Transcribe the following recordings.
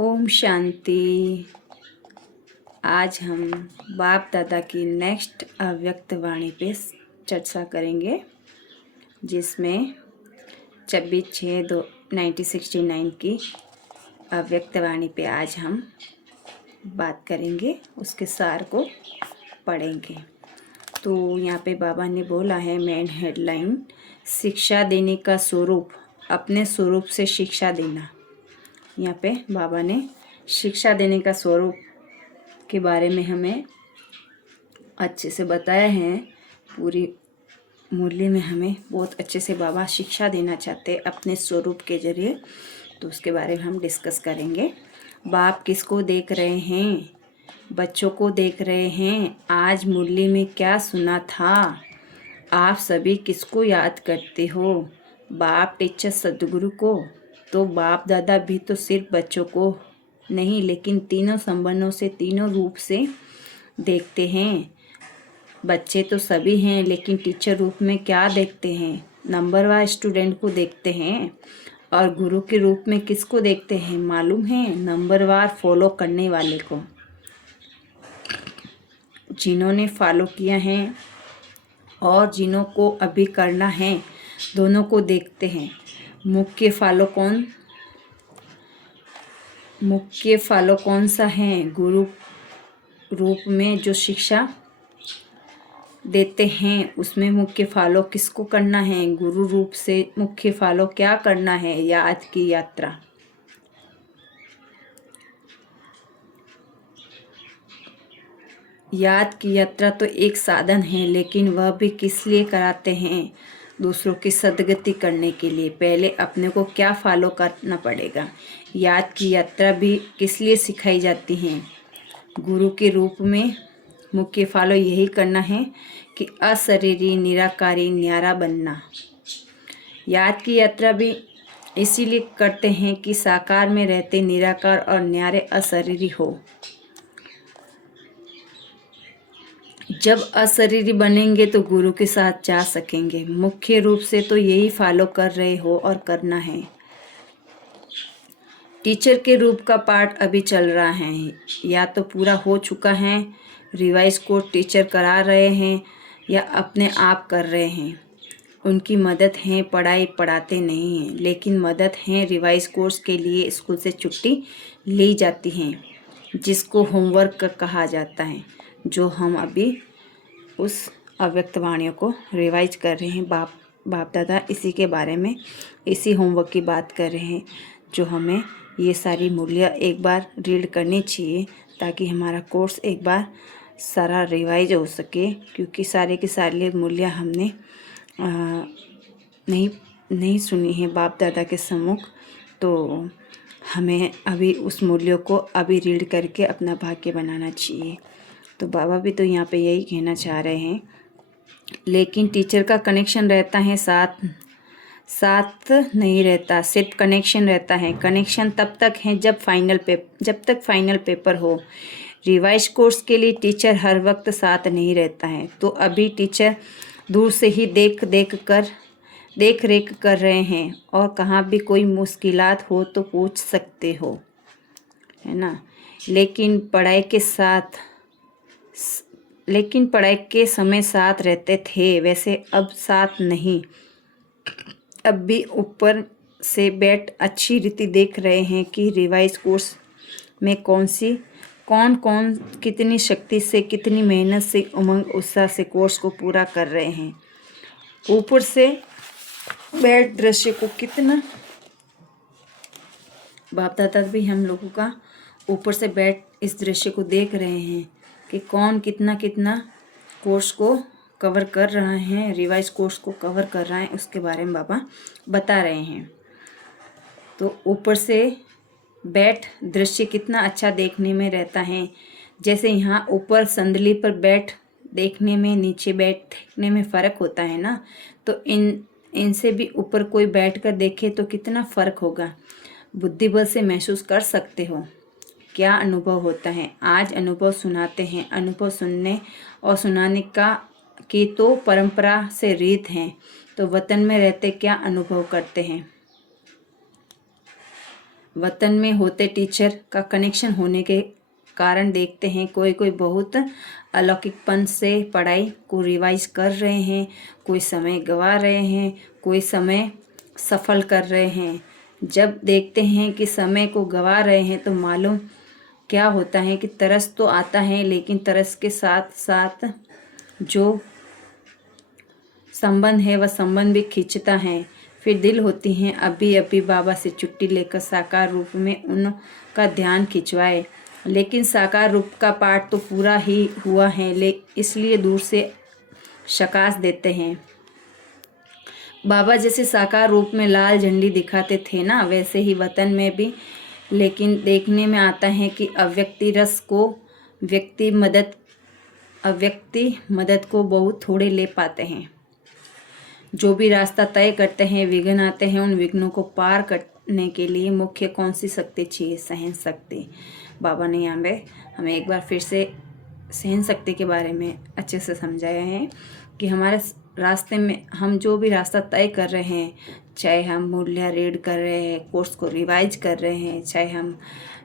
ओम शांति। आज हम बाप दादा की नेक्स्ट अव्यक्त वाणी पे चर्चा करेंगे, जिसमें 26/6/1969 की अव्यक्त वाणी पे आज हम बात करेंगे, उसके सार को पढ़ेंगे। तो यहाँ पे बाबा ने बोला है मेन हेडलाइन, शिक्षा देने का स्वरूप, अपने स्वरूप से शिक्षा देना। यहाँ पे बाबा ने शिक्षा देने का स्वरूप के बारे में हमें अच्छे से बताया है। पूरी मुरली में हमें बहुत अच्छे से बाबा शिक्षा देना चाहते हैं अपने स्वरूप के जरिए। तो उसके बारे में हम डिस्कस करेंगे। बाप किसको देख रहे हैं? बच्चों को देख रहे हैं। आज मुरली में क्या सुना था? आप सभी किसको याद करते हो? बाप, टीचर, सद्गुरु को। तो बाप दादा भी तो सिर्फ बच्चों को नहीं, लेकिन तीनों संबंधों से, तीनों रूप से देखते हैं। बच्चे तो सभी हैं, लेकिन टीचर रूप में क्या देखते हैं? नंबरवार स्टूडेंट को देखते हैं। और गुरु के रूप में किसको देखते हैं मालूम है? नंबरवार फॉलो करने वाले को, जिन्होंने फॉलो किया है और जिन्हों को अभी करना है, दोनों को देखते हैं। मुख्य फॉलो कौन सा है? गुरु रूप में जो शिक्षा देते हैं, उसमें मुख्य फॉलो किसको करना है? गुरु रूप से मुख्य फॉलो क्या करना है? याद की यात्रा। याद की यात्रा तो एक साधन है, लेकिन वह भी किस लिए कराते हैं? दूसरों की सदगति करने के लिए। पहले अपने को क्या फॉलो करना पड़ेगा? याद की यात्रा भी किस लिए सिखाई जाती है? गुरु के रूप में मुख्य फॉलो यही करना है कि अशरीरी, निराकारी, न्यारा बनना। याद की यात्रा भी इसीलिए करते हैं कि साकार में रहते निराकार और न्यारे अशरीरी हो। जब अशरीरी बनेंगे तो गुरु के साथ जा सकेंगे। मुख्य रूप से तो यही फॉलो कर रहे हो और करना है। टीचर के रूप का पाठ अभी चल रहा है, या तो पूरा हो चुका है, रिवाइज कोर्स टीचर करा रहे हैं या अपने आप कर रहे हैं। उनकी मदद है, पढ़ाई पढ़ाते नहीं हैं, लेकिन मदद है। रिवाइज कोर्स के लिए स्कूल से छुट्टी ली जाती है, जिसको होमवर्क कहा जाता है। जो हम अभी उस अव्यक्त वाणियों को रिवाइज कर रहे हैं। बाप दादा इसी के बारे में, इसी होमवर्क की बात कर रहे हैं, जो हमें ये सारी मूल्य एक बार रीड करनी चाहिए, ताकि हमारा कोर्स एक बार सारा रिवाइज हो सके। क्योंकि सारे के सारे मूल्य हमने नहीं सुनी है बाप दादा के सम्मुख। तो हमें अभी उस मूल्यों को अभी रीड करके अपना भाग्य बनाना चाहिए। तो बाबा भी तो यहाँ पे यही कहना चाह रहे हैं। लेकिन टीचर का कनेक्शन रहता है, साथ नहीं रहता, सिर्फ कनेक्शन रहता है। कनेक्शन तब तक है जब तक फाइनल पेपर हो। रिवाइज कोर्स के लिए टीचर हर वक्त साथ नहीं रहता है। तो अभी टीचर दूर से ही देख रेख कर रहे हैं, और कहाँ भी कोई मुश्किलात हो तो पूछ सकते हो, है ना। लेकिन पढ़ाई के समय साथ रहते थे, वैसे अब साथ नहीं। अब भी ऊपर से बैठ अच्छी रीति देख रहे हैं कि रिवाइज कोर्स में कौन कितनी शक्ति से, कितनी मेहनत से, उमंग उत्साह से कोर्स को पूरा कर रहे हैं। ऊपर से बैठ दृश्य को कितना, बाप दादा भी हम लोगों का ऊपर से बैठ इस दृश्य को देख रहे हैं कि कौन कितना कोर्स को कवर कर रहा है, रिवाइज कोर्स को कवर कर रहा है, उसके बारे में बाबा बता रहे हैं। तो ऊपर से बैठ दृश्य कितना अच्छा देखने में रहता है। जैसे यहाँ ऊपर संदली पर बैठ देखने में, नीचे बैठ देखने में फ़र्क होता है ना। तो इनसे भी ऊपर कोई बैठकर देखे तो कितना फ़र्क होगा। बुद्धिबल से महसूस कर सकते हो क्या अनुभव होता है। आज अनुभव सुनाते हैं। अनुभव सुनने और सुनाने की तो परंपरा से रीत है। तो वतन में रहते क्या अनुभव करते हैं? वतन में होते टीचर का कनेक्शन होने के कारण देखते हैं कोई कोई बहुत अलौकिकपन से पढ़ाई को रिवाइज कर रहे हैं, कोई समय गंवा रहे हैं, कोई समय सफल कर रहे हैं। जब देखते हैं कि समय को गंवा रहे हैं तो मालूम क्या होता है कि तरस तो आता है, लेकिन तरस के साथ साथ जो संबंध है वह संबंध भी खींचता है। फिर दिल होती हैं अभी अभी बाबा से छुट्टी लेकर साकार रूप में उनका ध्यान खिंचवाए, लेकिन साकार रूप का पाठ तो पूरा ही हुआ है, इसलिए दूर से शकास देते हैं। बाबा जैसे साकार रूप में लाल झंडी दिखाते थे ना, वैसे ही वतन में भी, लेकिन देखने में आता है कि अव्यक्ति रस को अव्यक्ति मदद को बहुत थोड़े ले पाते हैं। जो भी रास्ता तय करते हैं विघ्न आते हैं, उन विघ्नों को पार करने के लिए मुख्य कौन सी शक्ति चाहिए? सहन शक्ति। बाबा ने यहाँ पे हमें एक बार फिर से सहन शक्ति के बारे में अच्छे से समझाया है कि हमारे रास्ते में हम जो भी रास्ता तय कर रहे हैं, चाहे हम मूल्य रीड कर रहे हैं, कोर्स को रिवाइज कर रहे हैं, चाहे हम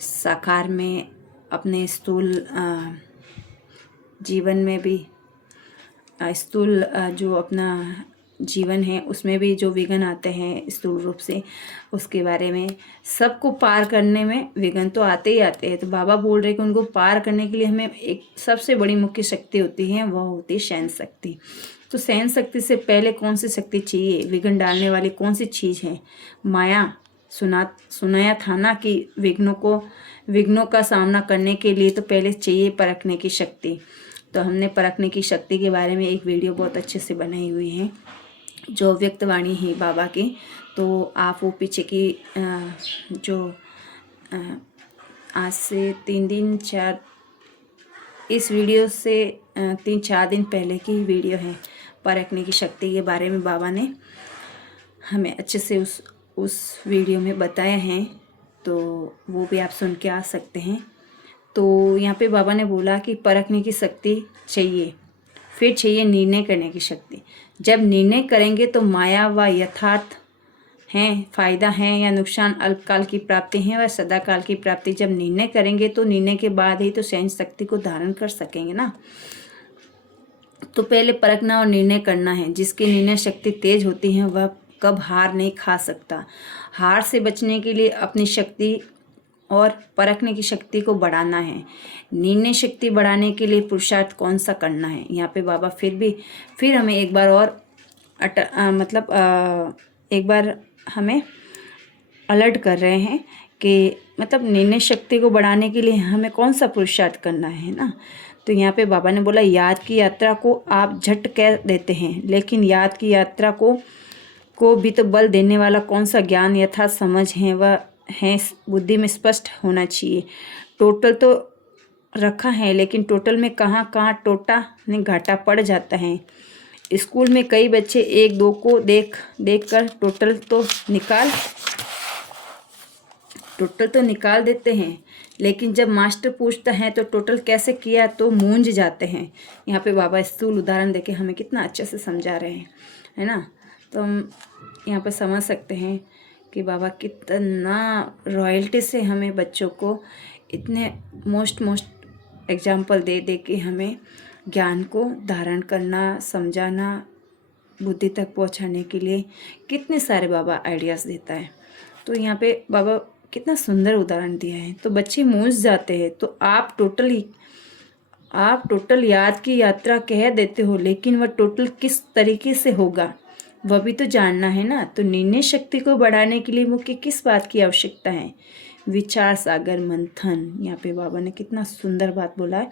साकार में अपने स्थूल जीवन में भी स्थूल जो अपना जीवन है उसमें भी जो विघ्न आते हैं स्थूल रूप से, उसके बारे में सबको पार करने में विघ्न तो आते ही आते हैं। तो बाबा बोल रहे हैं कि उनको पार करने के लिए हमें एक सबसे बड़ी मुख्य शक्ति होती है, वह होती है सहन शक्ति। तो सहन शक्ति से पहले कौन सी शक्ति चाहिए? विघ्न डालने वाली कौन सी चीज़ है? माया। सुनाया था ना कि विघ्नों का सामना करने के लिए तो पहले चाहिए परखने की शक्ति। तो हमने परखने की शक्ति के बारे में एक वीडियो बहुत अच्छे से बनाई हुई है, जो व्यक्तवाणी है बाबा की। तो आप वो पीछे की जो आज से 3 दिन 4 इस वीडियो से 3-4 दिन पहले की वीडियो है, परखने की शक्ति के बारे में बाबा ने हमें अच्छे से उस वीडियो में बताया है, तो वो भी आप सुन के आ सकते हैं। तो यहाँ पे बाबा ने बोला कि परखने की शक्ति चाहिए, फिर चाहिए निर्णय करने की शक्ति। जब निर्णय करेंगे तो माया व यथार्थ हैं, फायदा है या नुकसान, अल्पकाल की प्राप्ति है व सदाकाल की प्राप्ति। जब निर्णय करेंगे तो निर्णय के बाद ही तो सहन शक्ति को धारण कर सकेंगे ना। तो पहले परखना और निर्णय करना है। जिसकी निर्णय शक्ति तेज होती है वह कब हार नहीं खा सकता। हार से बचने के लिए अपनी शक्ति और परखने की शक्ति को बढ़ाना है। निर्णय शक्ति बढ़ाने के लिए पुरुषार्थ कौन सा करना है? यहाँ पे बाबा फिर हमें एक बार और एक बार हमें अलर्ट कर रहे हैं कि मतलब निर्णय शक्ति को बढ़ाने के लिए हमें कौन सा पुरुषार्थ करना है ना। तो यहाँ पे बाबा ने बोला याद की यात्रा को आप झट कह देते हैं, लेकिन याद की यात्रा को भी तो बल देने वाला कौन सा ज्ञान यथा समझ है वह है बुद्धि में स्पष्ट होना चाहिए। टोटल तो रखा है, लेकिन टोटल में कहाँ कहाँ टोटा ने घाटा पड़ जाता है। स्कूल में कई बच्चे 1-2 को देख कर टोटल तो निकाल देते हैं, लेकिन जब मास्टर पूछता है तो टोटल कैसे किया तो मूंझ जाते हैं। यहाँ पे बाबा स्थूल उदाहरण देके हमें कितना अच्छे से समझा रहे हैं, है ना। तो हम यहाँ पे समझ सकते हैं कि बाबा कितना रॉयल्टी से हमें बच्चों को इतने मोस्ट एग्जाम्पल दे के हमें ज्ञान को धारण करना, समझाना, बुद्धि तक पहुंचाने के लिए कितने सारे बाबा आइडियाज़ देता है। तो यहाँ पे बाबा कितना सुंदर उदाहरण दिया है। तो बच्चे मूंझ जाते हैं, तो आप टोटल याद की यात्रा कह देते हो, लेकिन वह टोटल किस तरीके से होगा वह भी तो जानना है ना। तो निर्णय शक्ति को बढ़ाने के लिए मुख्य किस बात की आवश्यकता है? विचार सागर मंथन। यहाँ पे बाबा ने कितना सुंदर बात बोला है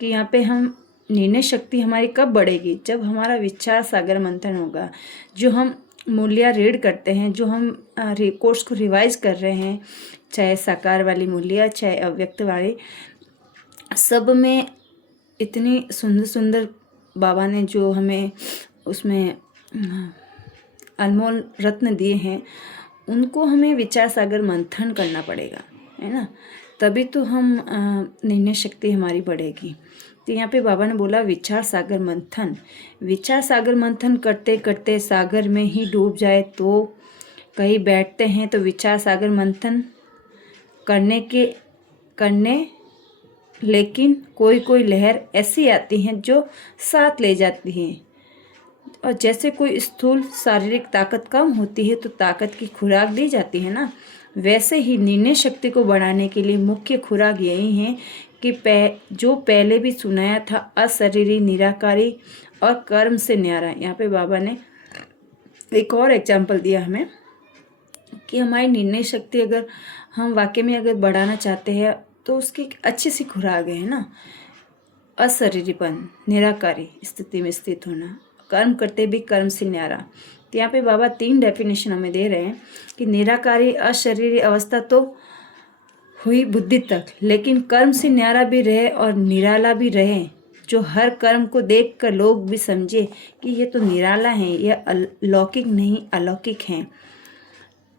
कि यहाँ पे हम निर्णय शक्ति हमारी कब बढ़ेगी? जब हमारा विचार सागर मंथन होगा। जो हम मूल्य रीड करते हैं, जो हम कोर्स को रिवाइज कर रहे हैं, चाहे साकार वाली मूल्य चाहे अव्यक्त वाली, सब में इतनी सुंदर बाबा ने जो हमें उसमें अनमोल रत्न दिए हैं, उनको हमें विचार सागर मंथन करना पड़ेगा, है ना। तभी तो हम निर्णय शक्ति हमारी बढ़ेगी। तो यहाँ पे बाबा ने बोला विचार सागर मंथन करते करते सागर में ही डूब जाए तो कहीं बैठते हैं तो विचार सागर मंथन करने लेकिन कोई कोई लहर ऐसी आती हैं जो साथ ले जाती हैं। और जैसे कोई स्थूल शारीरिक ताकत कम होती है तो ताकत की खुराक दी जाती है ना, वैसे ही निर्णय शक्ति को बढ़ाने के लिए मुख्य खुराक यही है कि जो पहले भी सुनाया था, अशरीरी, निराकारी और कर्म से न्यारा। यहाँ पे बाबा ने एक और एग्जाम्पल दिया हमें कि हमारी निर्णय शक्ति अगर हम वाकई में अगर बढ़ाना चाहते हैं तो उसकी एक अच्छी सी खुराक है ना, अशरीरीपन, निराकारी स्थिति में स्थित होना, कर्म करते भी कर्म से न्यारा। तो यहाँ पे बाबा 3 डेफिनेशन हमें दे रहे हैं कि निराकारी अशरीरी अवस्था तो हुई बुद्धि तक, लेकिन कर्म से न्यारा भी रहे और निराला भी रहे, जो हर कर्म को देखकर लोग भी समझे कि ये तो निराला है, यह लौकिक नहीं अलौकिक हैं।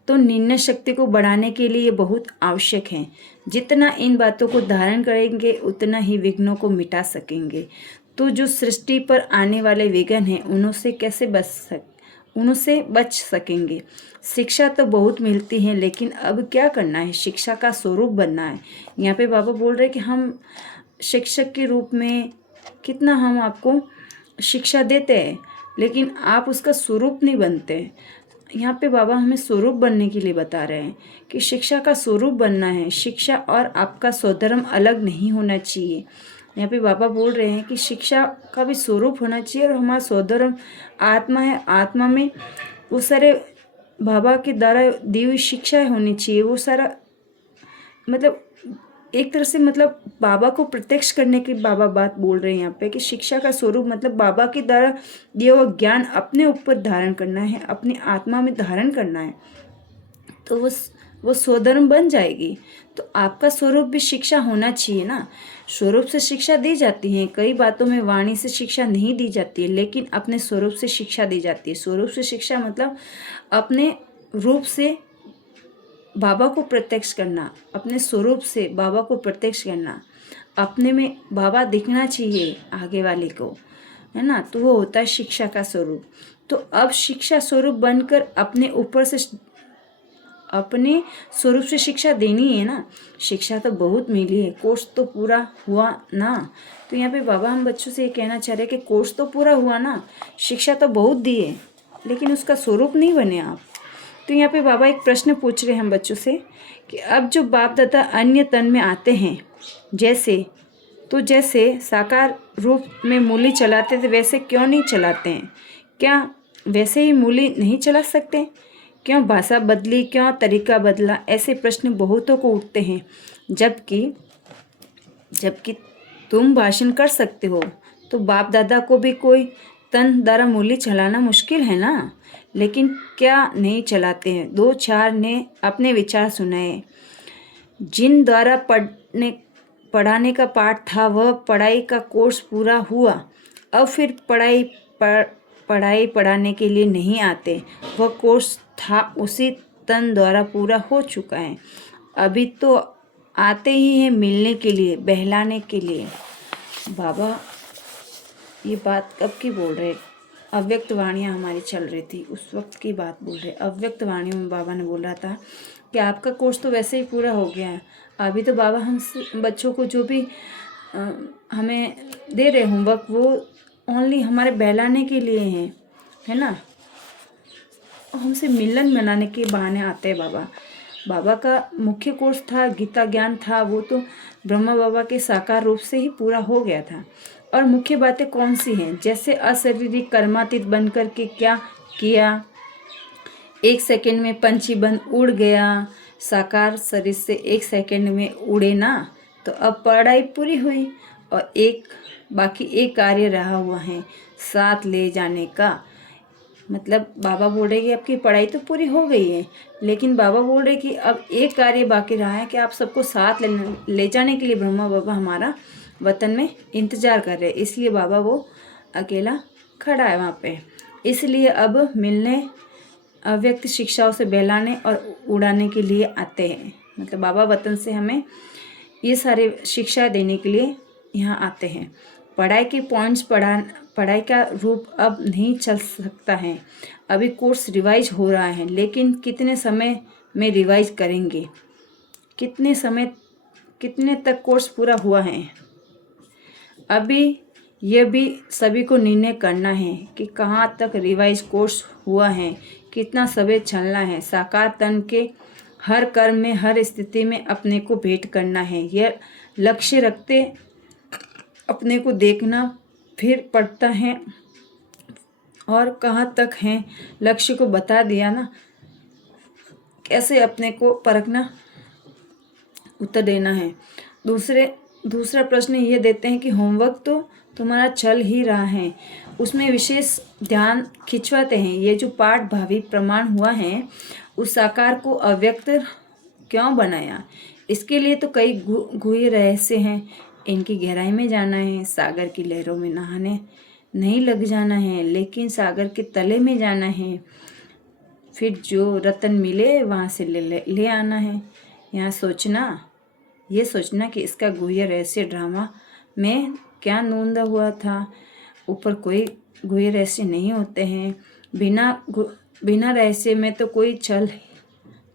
तो निर्णय शक्ति को बढ़ाने के लिए ये बहुत आवश्यक है। जितना इन बातों को धारण करेंगे उतना ही विघ्नों को मिटा सकेंगे। तो जो सृष्टि पर आने वाले विघ्न हैं उनसे बच सकेंगे। शिक्षा तो बहुत मिलती है, लेकिन अब क्या करना है, शिक्षा का स्वरूप बनना है। यहाँ पे बाबा बोल रहे हैं कि हम शिक्षक के रूप में कितना हम आपको शिक्षा देते हैं, लेकिन आप उसका स्वरूप नहीं बनते। यहाँ पे बाबा हमें स्वरूप बनने के लिए बता रहे हैं कि शिक्षा का स्वरूप बनना है। शिक्षा और आपका स्वधर्म अलग नहीं होना चाहिए। यहाँ पे बाबा बोल रहे हैं कि शिक्षा का भी स्वरूप होना चाहिए और हमारा स्वधर्म आत्मा है। आत्मा में वो सारे बाबा के द्वारा दी हुई शिक्षा होनी चाहिए। वो सारा मतलब एक तरह से मतलब बाबा को प्रत्यक्ष करने की बाबा बात बोल रहे हैं यहाँ पे कि शिक्षा का स्वरूप मतलब बाबा के द्वारा दिया हुआ ज्ञान अपने ऊपर धारण करना है, अपनी आत्मा में धारण करना है, तो वो स्वधर्म बन जाएगी। तो आपका स्वरूप भी शिक्षा होना चाहिए ना। स्वरूप से शिक्षा दी जाती है, कई बातों में वाणी से शिक्षा नहीं दी जाती है, लेकिन अपने स्वरूप से शिक्षा दी जाती है। स्वरूप से शिक्षा मतलब अपने रूप से बाबा को प्रत्यक्ष करना, अपने स्वरूप से बाबा को प्रत्यक्ष करना, अपने में बाबा दिखना चाहिए आगे वाले को, है ना। तो वो होता है शिक्षा का स्वरूप। तो अब शिक्षा स्वरूप बनकर अपने स्वरूप से शिक्षा देनी है ना। शिक्षा तो बहुत मिली है, कोर्स तो पूरा हुआ ना। तो यहाँ पे बाबा हम बच्चों से ये कहना चाह रहे हैं कि कोर्स तो पूरा हुआ ना, शिक्षा तो बहुत दी है, लेकिन उसका स्वरूप नहीं बने आप। तो यहाँ पे बाबा एक प्रश्न पूछ रहे हैं हम बच्चों से कि अब जो बाप दादा अन्य तन में आते हैं, जैसे साकार रूप में मूली चलाते थे वैसे क्यों नहीं चलाते हैं? क्या वैसे ही मूली नहीं चला सकते? क्यों भाषा बदली, क्यों तरीका बदला? ऐसे प्रश्न बहुतों को उठते हैं। जबकि तुम भाषण कर सकते हो तो बाप दादा को भी कोई तन द्वारा मूली चलाना मुश्किल है ना। लेकिन क्या नहीं चलाते हैं? 2-4 ने अपने विचार सुनाए। जिन द्वारा पढ़ाने का पाठ था वह पढ़ाई का कोर्स पूरा हुआ, अब फिर पढ़ाने के लिए नहीं आते। वह कोर्स था उसी तन द्वारा पूरा हो चुका है, अभी तो आते ही हैं मिलने के लिए, बहलाने के लिए। बाबा ये बात कब की बोल रहे? अव्यक्त वाणियाँ हमारी चल रही थी उस वक्त की बात बोल रहे। अव्यक्त वाणियों में बाबा ने बोला था कि आपका कोर्स तो वैसे ही पूरा हो गया है, अभी तो बाबा हम बच्चों को जो भी हमें दे रहे होमवर्क वो ओनली हमारे बहलाने के लिए हैं, है ना। हमसे मिलन मनाने के बहाने आते हैं बाबा। बाबा का मुख्य कोर्स था, गीता ज्ञान था, वो तो ब्रह्मा बाबा के साकार रूप से ही पूरा हो गया था। और मुख्य बातें कौन सी हैं? जैसे अशरीरी कर्मातीत बनकर के क्या किया, 1 सेकंड में पंछी बन उड़ गया, साकार शरीर से 1 सेकंड में उड़े ना। तो अब पढ़ाई पूरी हुई और बाकी एक कार्य रहा हुआ है, साथ ले जाने का। मतलब बाबा बोल रहे कि आपकी पढ़ाई तो पूरी हो गई है, लेकिन बाबा बोल रहे कि अब एक कार्य बाकी रहा है कि आप सबको साथ ले जाने के लिए ब्रह्मा बाबा हमारा वतन में इंतज़ार कर रहे हैं। इसलिए बाबा वो अकेला खड़ा है वहाँ पे। इसलिए अब मिलने, अव्यक्त शिक्षाओं से बहलाने और उड़ाने के लिए आते हैं। मतलब बाबा वतन से हमें ये सारे शिक्षा देने के लिए यहाँ आते हैं। पढ़ाई के पॉइंट्स पढ़ाई का रूप अब नहीं चल सकता है। अभी कोर्स रिवाइज हो रहा है, लेकिन कितने समय में रिवाइज करेंगे? कितने तक कोर्स पूरा हुआ है। अभी ये भी सभी को निर्णय करना है कि कहाँ तक रिवाइज कोर्स हुआ है, कितना समय चलना है। साकार तन के हर कर्म में, हर स्थिति में अपने को भेंट करना है। यह लक्ष्य रखते अपने को देखना फिर पड़ता है और कहाँ तक है लक्ष्य को बता दिया ना, कैसे अपने को परखना, उत्तर देना है। दूसरा प्रश्न ये देते हैं कि होमवर्क तो तुम्हारा चल ही रहा है, उसमें विशेष ध्यान खिंचवाते हैं। ये जो पाठ भावी प्रमाण हुआ है, उस साकार को अव्यक्त क्यों बनाया? इसके लिए तो कई गुह्य रहस्य हैं। इनकी गहराई में जाना है, सागर की लहरों में नहाने नहीं लग जाना है, लेकिन सागर के तले में जाना है। फिर जो रतन मिले वहाँ से ले आना है। ये सोचना कि इसका गुह्य रहस्य ड्रामा में क्या नोंदा हुआ था। ऊपर कोई गुह्य रहस्य नहीं होते हैं। बिना रहस्य में तो कोई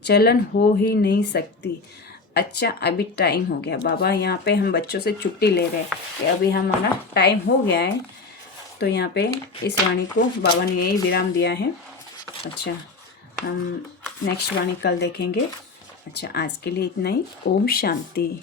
चलन हो ही नहीं सकती। अच्छा, अभी टाइम हो गया। बाबा यहाँ पे हम बच्चों से छुट्टी ले रहे हैं कि अभी हमारा टाइम हो गया है, तो यहाँ पे इस वाणी को बाबा ने यही विराम दिया है। अच्छा, हम नेक्स्ट वाणी कल देखेंगे। अच्छा, आज के लिए इतना ही। ओम शांति।